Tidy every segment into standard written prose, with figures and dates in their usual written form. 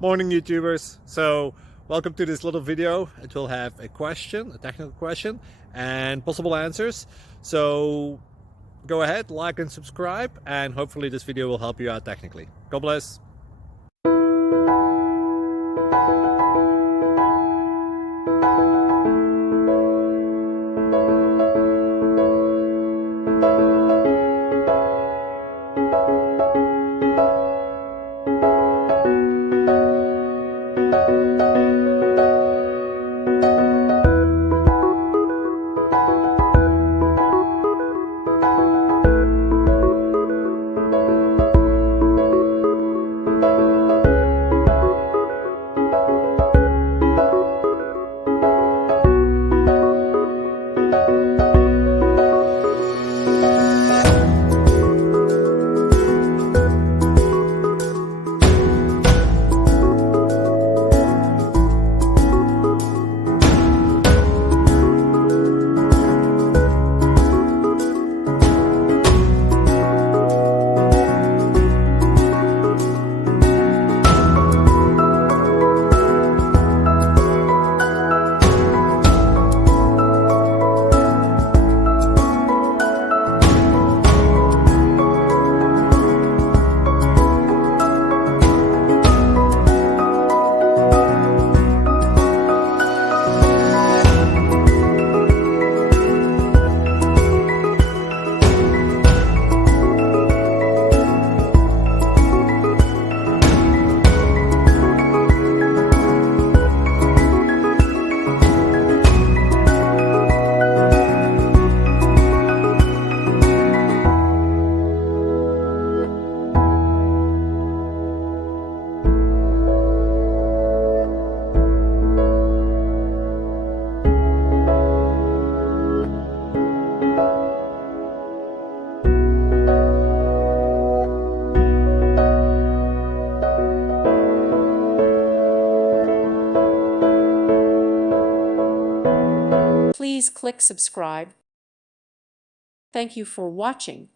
Morning YouTubers. So welcome to this little video. It will have a question, a technical question, and possible answers. So go ahead, like and subscribe, and hopefully this video will help you out technically. God bless. Please click subscribe. Thank you for watching.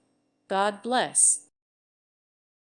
God bless.